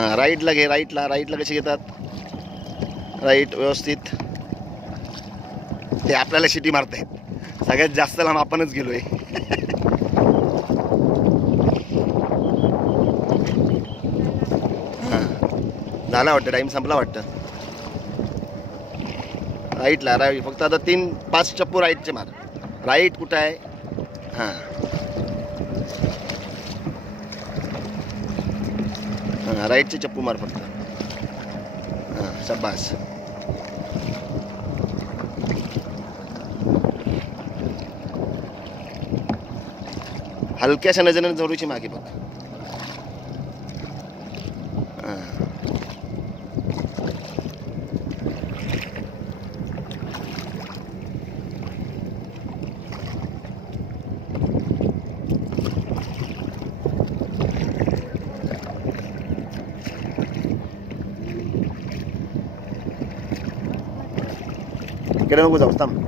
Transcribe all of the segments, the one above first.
हां, राईटला घे, राईटला कशी घेतात? राईट व्यवस्थित. ते आपल्याला शिटी मारतायत. सगळ्यात जास्त लांब आपणच गेलोय. हां, झाला वाटतं, टाईम संपला वाटतं. राईटला राईट, फक्त आता 3-5 चप्पू राईटचे मार. राईट कुठं आहे? हां हां, राईटचे चप्पू मार फक्त. हां, शाबास. हलक्याशा नजरेने जोडूची मागे बघ. हां, इकडे नको जाऊस, थांब.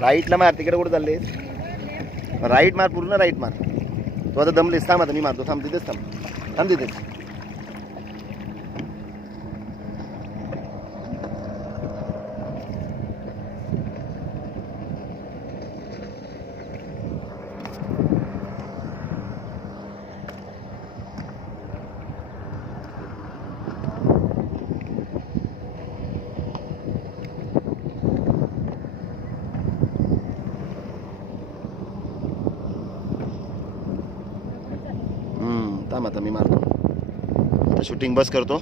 राईटला मार. तिकडे कुठं चाललेस? राईट मार, पूर्ण राईट मार. तू आता दमलेस. थांब, आता मी मारतो. थांब तिथेच, थांब तिथेच. थांब, आता मी मारतो. आता शूटिंग बस करतो.